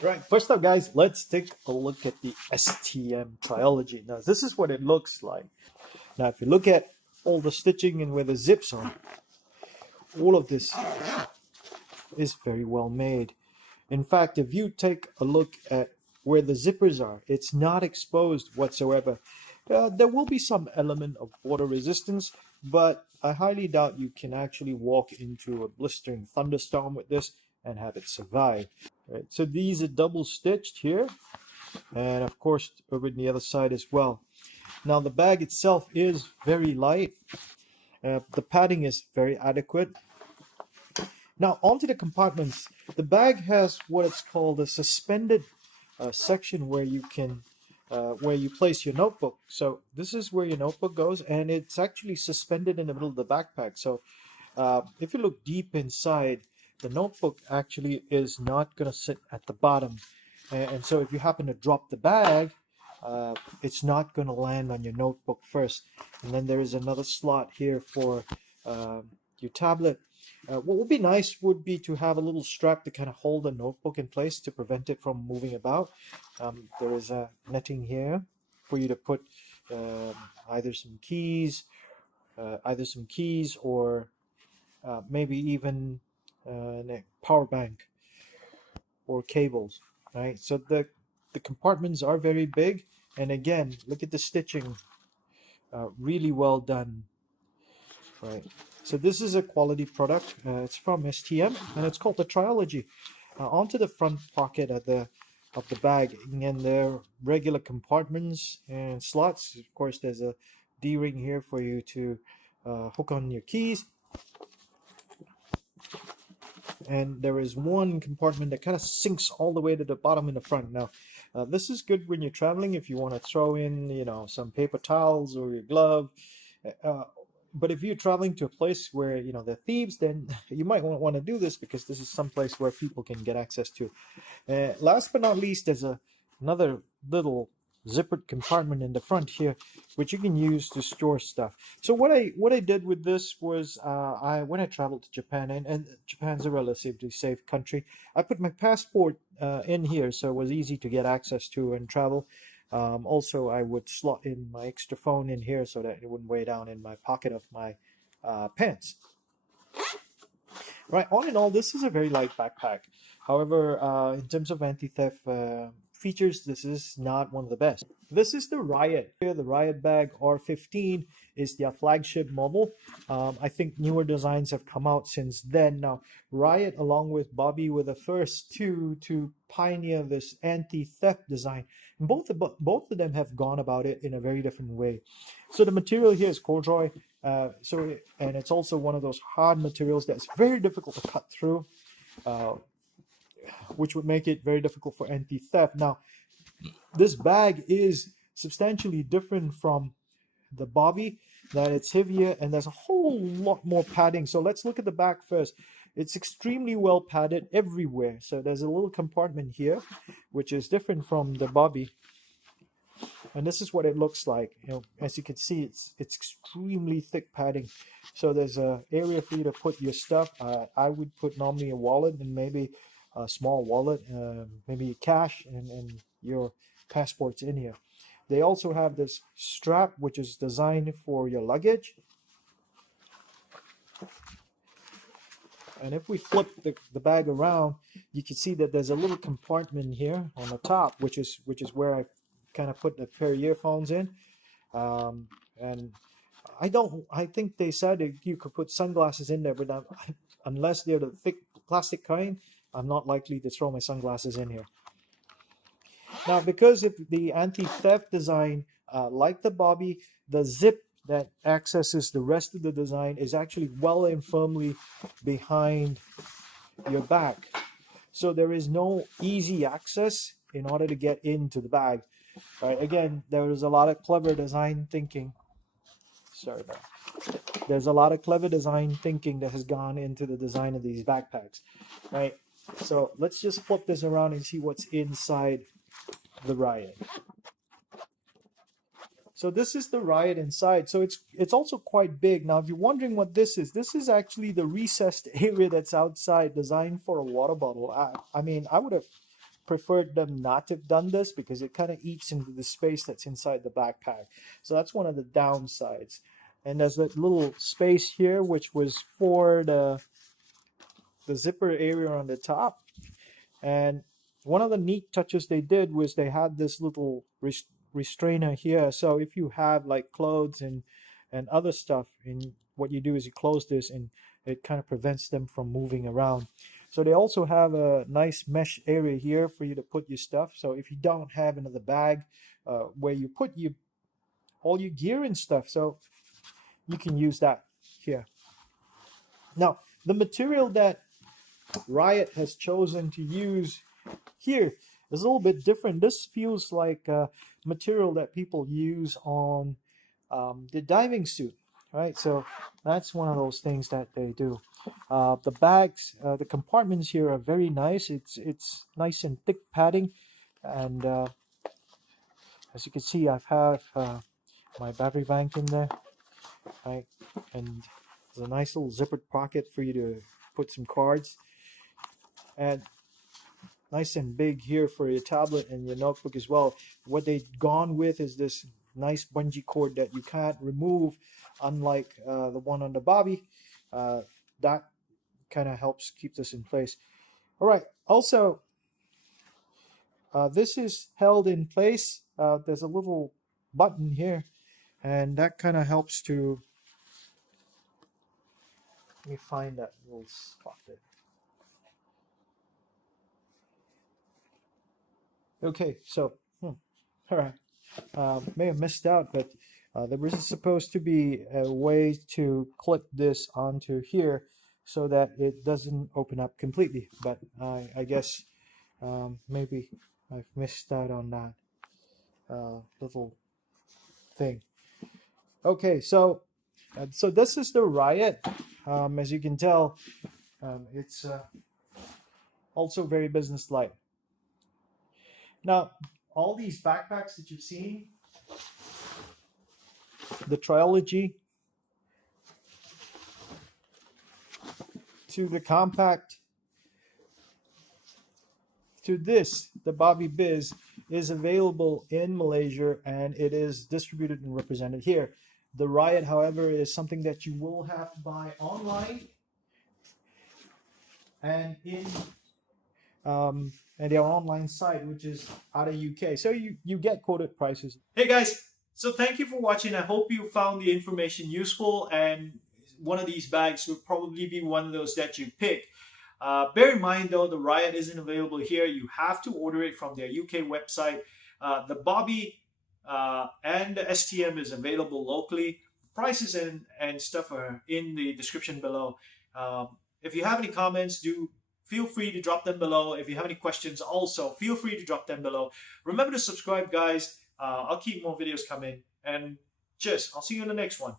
Right, first up, guys, let's take a look at the STM Trilogy. Now, this is what it looks like. Now, if you look at all the stitching and where the zips are, all of this is very well made. In fact, if you take a look at where the zippers are, it's not exposed whatsoever. There will be some element of water resistance, but I highly doubt you can actually walk into a blistering thunderstorm with this and have it survive. Right, so these are double stitched here, and of course over the other side as well. Now the bag itself is very light. The padding is very adequate. Now onto the compartments. The bag has what it's called a suspended section where you can where you place your notebook. So this is where your notebook goes, and it's actually suspended in the middle of the backpack. So if you look deep inside, the notebook actually is not going to sit at the bottom. And so if you happen to drop the bag, it's not going to land on your notebook first. And then there is another slot here for your tablet. What would be nice would be to have a little strap to kind of hold the notebook in place to prevent it from moving about. There is a netting here for you to put either some keys or maybe even a power bank or cables. Right, so the compartments are very big, and again, look at the stitching, really well done. Right, so this is a quality product. It's from STM, and it's called the Trilogy. Onto the front pocket of the bag, and there are regular compartments and slots. Of course, there's a D-ring here for you to hook on your keys. And there is one compartment that kind of sinks all the way to the bottom in the front. Now, this is good when you're traveling if you want to throw in, some paper towels or your glove. But if you're traveling to a place where, there are thieves, then you might want to do this because this is some place where people can get access to. Last but not least, there's another little zippered compartment in the front here, which you can use to store stuff. So what I did with this was when I traveled to Japan, and Japan's a relatively safe country, I put my passport in here, so it was easy to get access to and travel. Also, I would slot in my extra phone in here so that it wouldn't weigh down in my pocket of my pants. Right, all in all, this is a very light backpack. However, in terms of anti-theft features, this is not one of the best. This is the RIUT. The RIUT bag R15 is their flagship model. I think newer designs have come out since then. Now, RIUT, along with Bobby, were the first two to pioneer this anti-theft design. And both of them have gone about it in a very different way. So the material here is corduroy. And it's also one of those hard materials that's very difficult to cut through, which would make it very difficult for anti-theft. Now, this bag is substantially different from the Bobby, that it's heavier and there's a whole lot more padding. So let's look at the back first. It's extremely well padded everywhere. So there's a little compartment here, which is different from the Bobby. And this is what it looks like. As you can see, it's extremely thick padding. So there's an area for you to put your stuff. I would put normally a wallet and maybe a small wallet, maybe cash and your passports in here. They also have this strap, which is designed for your luggage. And if we flip the bag around, you can see that there's a little compartment here on the top, which is where I kind of put a pair of earphones in. And I think they said that you could put sunglasses in there, but unless they're the thick plastic kind, I'm not likely to throw my sunglasses in here. Now, because of the anti-theft design, like the Bobby, the zip that accesses the rest of the design is actually well and firmly behind your back. So there is no easy access in order to get into the bag. Right, again, there is a lot of clever design thinking. Sorry about that. There's a lot of clever design thinking that has gone into the design of these backpacks. Right, so let's just flip this around and see what's inside the RIUT. So this is the RIUT inside. So it's also quite big. Now, if you're wondering what this is actually the recessed area that's outside, designed for a water bottle. I mean, I would have preferred them not to have done this because it kind of eats into the space that's inside the backpack. So that's one of the downsides. And there's that little space here, which was for the zipper area on the top. And one of the neat touches they did was they had this little restrainer here. So if you have like clothes and other stuff, and what you do is you close this and it kind of prevents them from moving around. So they also have a nice mesh area here for you to put your stuff. So if you don't have another bag where you put all your gear and stuff, so you can use that here. Now, the material that RIUT has chosen to use here is a little bit different. This feels like material that people use on the diving suit, right? So that's one of those things that they do. The bags, the compartments here are very nice. It's nice and thick padding, and as you can see, I have my battery bank in there, right? And there's a nice little zippered pocket for you to put some cards, and nice and big here for your tablet and your notebook as well. What they've gone with is this nice bungee cord that you can't remove, unlike the one on the Bobby. That kind of helps keep this in place. All right, also this is held in place. There's a little button here, and that kind of helps to, let me find that little spot there. Okay, so all right, may have missed out, but there was supposed to be a way to clip this onto here so that it doesn't open up completely, but I guess maybe I've missed out on that little thing. Okay, so this is the RIUT. As you can tell, it's also very business-like. Now, all these backpacks that you've seen, the Trilogy to the compact to this, the Bobby Biz, is available in Malaysia, and it is distributed and represented here. The RIUT, however, is something that you will have to buy online and in and their online site, which is out of UK. So you get quoted prices. Hey guys, so thank you for watching. I hope you found the information useful, and one of these bags would probably be one of those that you pick. Bear in mind though, the RIUT isn't available here. You have to order it from their UK website. The Bobby and the STM is available locally. Prices and stuff are in the description below. If you have any comments, feel free to drop them below. If you have any questions, also feel free to drop them below. Remember to subscribe, guys. I'll keep more videos coming. And cheers. I'll see you in the next one.